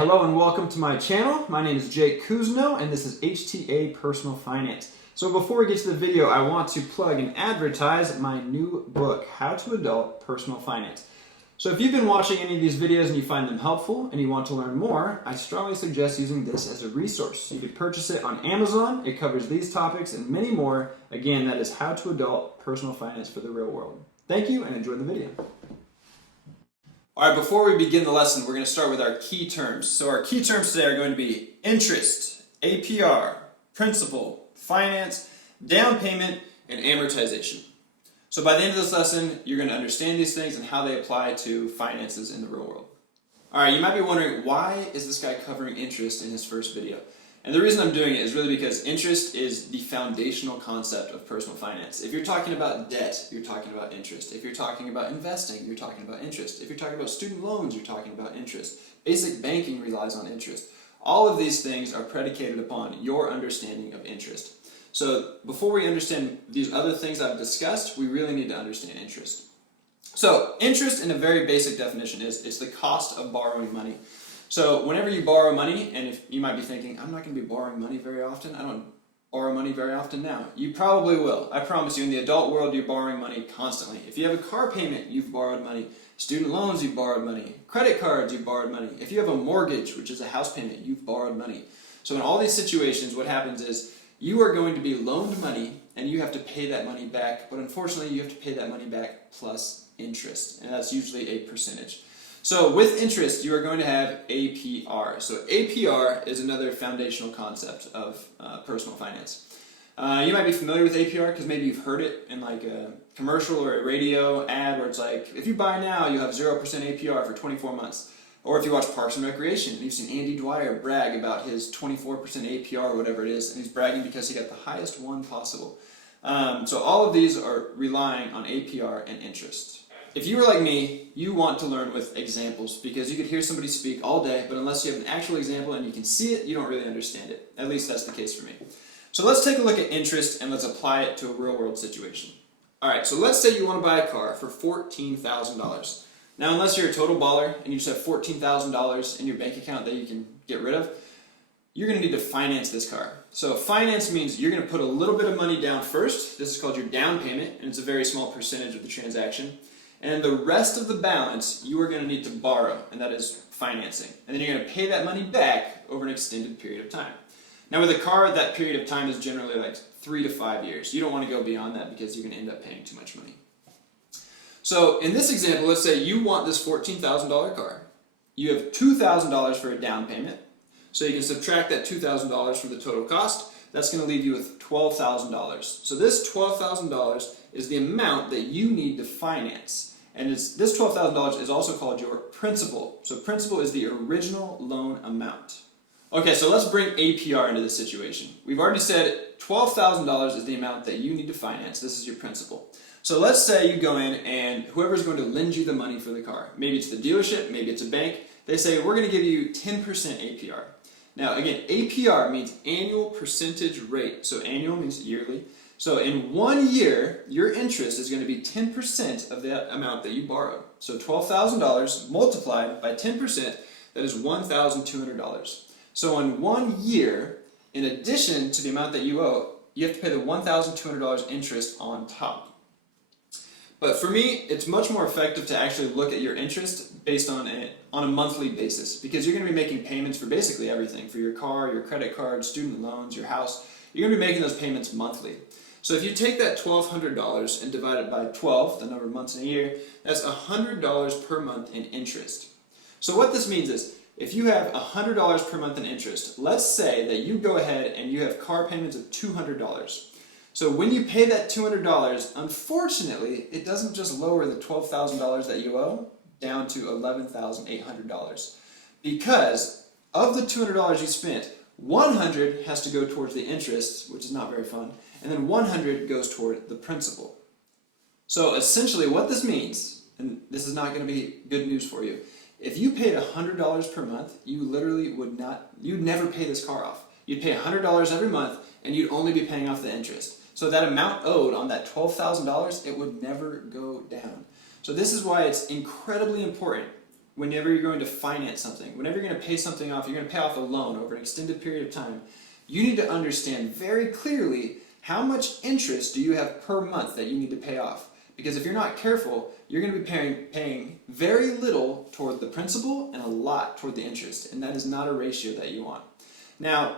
Hello and welcome to my channel. My name is Jake Kuzno and this is HTA Personal Finance. So before we get to the video, I want to plug and advertise my new book, How to Adult Personal Finance. So if you've been watching any of these videos and you find them helpful and you want to learn more, I strongly suggest using this as a resource. You can purchase it on Amazon. It covers these topics and many more. Again, that is How to Adult Personal Finance for the Real World. Thank you and enjoy the video. Alright, before we begin the lesson, we're going to start with our key terms. So our key terms today are going to be interest, APR, principal, finance, down payment, and amortization. So by the end of this lesson, you're going to understand these things and how they apply to finances in the real world. Alright, you might be wondering, why is this guy covering interest in his first video? And the reason I'm doing it is really because interest is the foundational concept of personal finance. If you're talking about debt, you're talking about interest. If you're talking about investing, you're talking about interest. If you're talking about student loans, you're talking about interest. Basic banking relies on interest. All of these things are predicated upon your understanding of interest. So before we understand these other things I've discussed, we really need to understand interest. So interest in a very basic definition is it's the cost of borrowing money. So whenever you borrow money, and if you might be thinking, I'm not going to be borrowing money very often, I don't borrow money very often now. You probably will. I promise you, in the adult world, you're borrowing money constantly. If you have a car payment, you've borrowed money. Student loans, you've borrowed money. Credit cards, you've borrowed money. If you have a mortgage, which is a house payment, you've borrowed money. So in all these situations, what happens is you are going to be loaned money, and you have to pay that money back. But unfortunately, you have to pay that money back plus interest, and that's usually a percentage. So with interest, you are going to have APR. So APR is another foundational concept of personal finance. You might be familiar with APR because maybe you've heard it in like a commercial or a radio ad where it's like, if you buy now, you have 0% APR for 24 months. Or if you watch Parks and Recreation, and you've seen Andy Dwyer brag about his 24% APR or whatever it is, and he's bragging because he got the highest one possible. So all of these are relying on APR and interest. If you are like me, you want to learn with examples because you could hear somebody speak all day, but unless you have an actual example and you can see it, you don't really understand it. At least that's the case for me. So let's take a look at interest and let's apply it to a real world situation. Alright, so let's say you want to buy a car for $14,000. Now, unless you're a total baller and you just have $14,000 in your bank account that you can get rid of, you're going to need to finance this car. So finance means you're going to put a little bit of money down first. This is called your down payment, and it's a very small percentage of the transaction. And the rest of the balance you are going to need to borrow, and that is financing. And then you're going to pay that money back over an extended period of time. Now with a car, that period of time is generally like 3 to 5 years. You don't want to go beyond that because you're going to end up paying too much money. So in this example, let's say you want this $14,000 car. You have $2,000 for a down payment. So you can subtract that $2,000 from the total cost. That's going to leave you with $12,000. So this $12,000 is the amount that you need to finance. And this $12,000 is also called your principal. So principal is the original loan amount. Okay, so let's bring APR into this situation. We've already said $12,000 is the amount that you need to finance. This is your principal. So let's say you go in and whoever's going to lend you the money for the car, maybe it's the dealership, maybe it's a bank, they say, we're going to give you 10% APR. Now again, APR means annual percentage rate. So annual means yearly. So in 1 year, your interest is going to be 10% of that amount that you borrowed. So $12,000 multiplied by 10%, that is $1,200. So in 1 year, in addition to the amount that you owe, you have to pay the $1,200 interest on top. But for me, it's much more effective to actually look at your interest based on a monthly basis because you're going to be making payments for basically everything, for your car, your credit card, student loans, your house. You're going to be making those payments monthly. So if you take that $1,200 and divide it by 12, the number of months in a year, that's $100 per month in interest. So what this means is, if you have $100 per month in interest, let's say that you go ahead and you have car payments of $200. So when you pay that $200, unfortunately, it doesn't just lower the $12,000 that you owe down to $11,800. Because of the $200 you spent, $100 has to go towards the interest, which is not very fun, and then $100 goes toward the principal. So essentially what this means, and this is not going to be good news for you, if you paid $100 per month, you literally you'd never pay this car off. You'd pay $100 every month, and you'd only be paying off the interest. So that amount owed on that $12,000, it would never go down. So this is why it's incredibly important whenever you're going to finance something, whenever you're going to pay something off, you're going to pay off a loan over an extended period of time, you need to understand very clearly how much interest do you have per month that you need to pay off. Because if you're not careful, you're going to be paying very little toward the principal and a lot toward the interest, and that is not a ratio that you want. Now,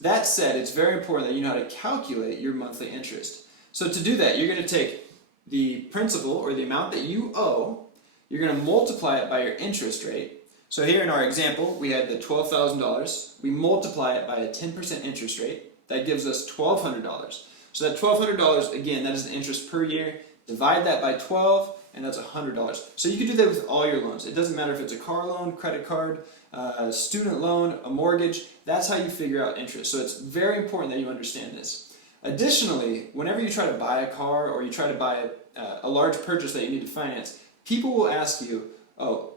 that said, it's very important that you know how to calculate your monthly interest. So to do that, you're going to take the principal, or the amount that you owe, you're going to multiply it by your interest rate. So here in our example, we had the $12,000. We multiply it by a 10% interest rate. That gives us $1,200. So that $1,200, again, that is the interest per year. Divide that by 12, and that's $100. So you can do that with all your loans. It doesn't matter if it's a car loan, credit card, a student loan, a mortgage. That's how you figure out interest. So it's very important that you understand this. Additionally, whenever you try to buy a car or you try to buy a large purchase that you need to finance, people will ask you, oh,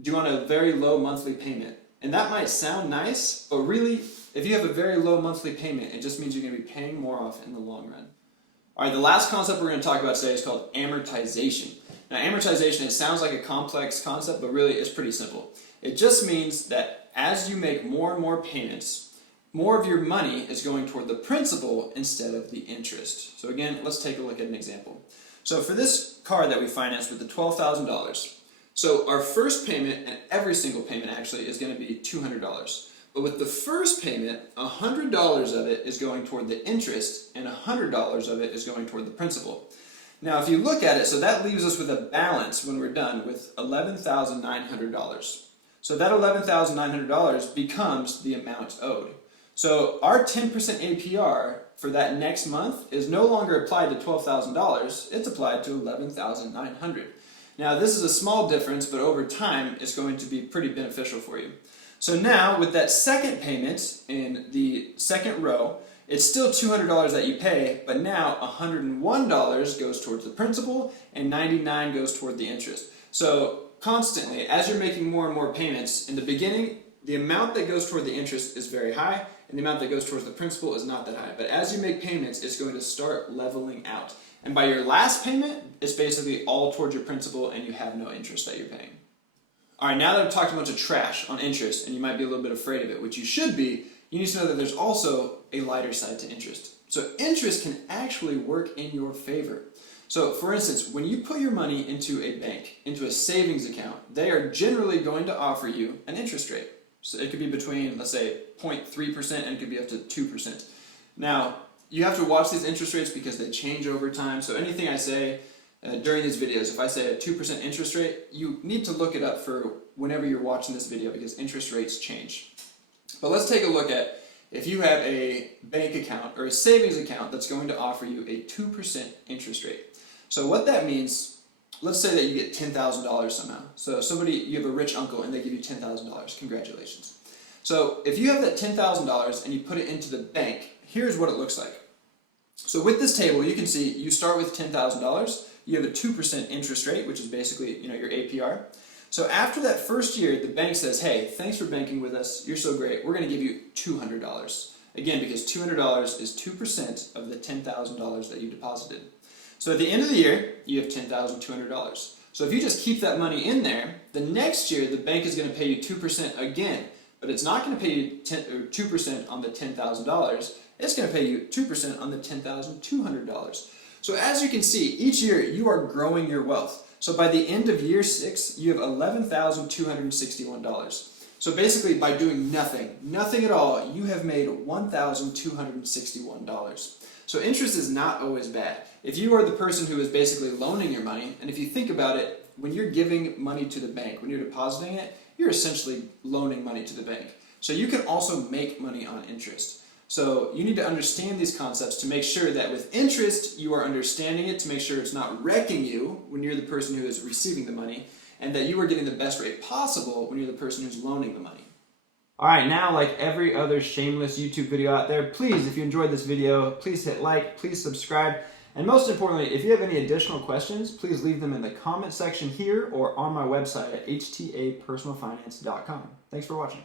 do you want a very low monthly payment? And that might sound nice, but really, if you have a very low monthly payment, it just means you're going to be paying more off in the long run. All right, the last concept we're going to talk about today is called amortization. Now, amortization, it sounds like a complex concept, but really it's pretty simple. It just means that as you make more and more payments, more of your money is going toward the principal instead of the interest. So again, let's take a look at an example. So for this car that we financed with the $12,000, so our first payment, and every single payment actually, is going to be $200. But with the first payment, $100 of it is going toward the interest, and $100 of it is going toward the principal. Now, if you look at it, so that leaves us with a balance when we're done with $11,900. So that $11,900 becomes the amount owed. So our 10% APR for that next month is no longer applied to $12,000, it's applied to $11,900. Now, this is a small difference, but over time, it's going to be pretty beneficial for you. So now, with that second payment in the second row, it's still $200 that you pay, but now $101 goes towards the principal and $99 goes toward the interest. So constantly, as you're making more and more payments, in the beginning, the amount that goes toward the interest is very high, and the amount that goes towards the principal is not that high. But as you make payments, it's going to start leveling out. And by your last payment, it's basically all towards your principal, and you have no interest that you're paying. All right, now that I've talked a bunch of trash on interest, and you might be a little bit afraid of it, which you should be, you need to know that there's also a lighter side to interest. So interest can actually work in your favor. So for instance, when you put your money into a bank, into a savings account, they are generally going to offer you an interest rate. So it could be between, let's say, 0.3% and it could be up to 2%. Now, you have to watch these interest rates because they change over time. So anything I say during these videos, if I say a 2% interest rate, you need to look it up for whenever you're watching this video because interest rates change. But let's take a look at if you have a bank account or a savings account that's going to offer you a 2% interest rate. So what that means, let's say that you get $10,000 somehow. So you have a rich uncle and they give you $10,000. Congratulations. So if you have that $10,000 and you put it into the bank, here's what it looks like. So with this table, you can see you start with $10,000. You have a 2% interest rate, which is basically your APR. So after that first year, the bank says, hey, thanks for banking with us. You're so great. We're going to give you $200. Again, because $200 is 2% of the $10,000 that you deposited. So at the end of the year, you have $10,200. So if you just keep that money in there, the next year the bank is going to pay you 2% again. But it's not going to pay you 2% on the $10,000. It's going to pay you 2% on the $10,200. So as you can see, each year you are growing your wealth. So by the end of year 6, you have $11,261. So basically by doing nothing at all, you have made $1,261. So interest is not always bad. If you are the person who is basically loaning your money, and if you think about it, when you're giving money to the bank, when you're depositing it, you're essentially loaning money to the bank. So you can also make money on interest. So you need to understand these concepts to make sure that with interest, you are understanding it, to make sure it's not wrecking you when you're the person who is receiving the money, and that you are getting the best rate possible when you're the person who's loaning the money. All right, now like every other shameless YouTube video out there, please, if you enjoyed this video, please hit like, please subscribe, and most importantly, if you have any additional questions, please leave them in the comment section here or on my website at htapersonalfinance.com. Thanks for watching.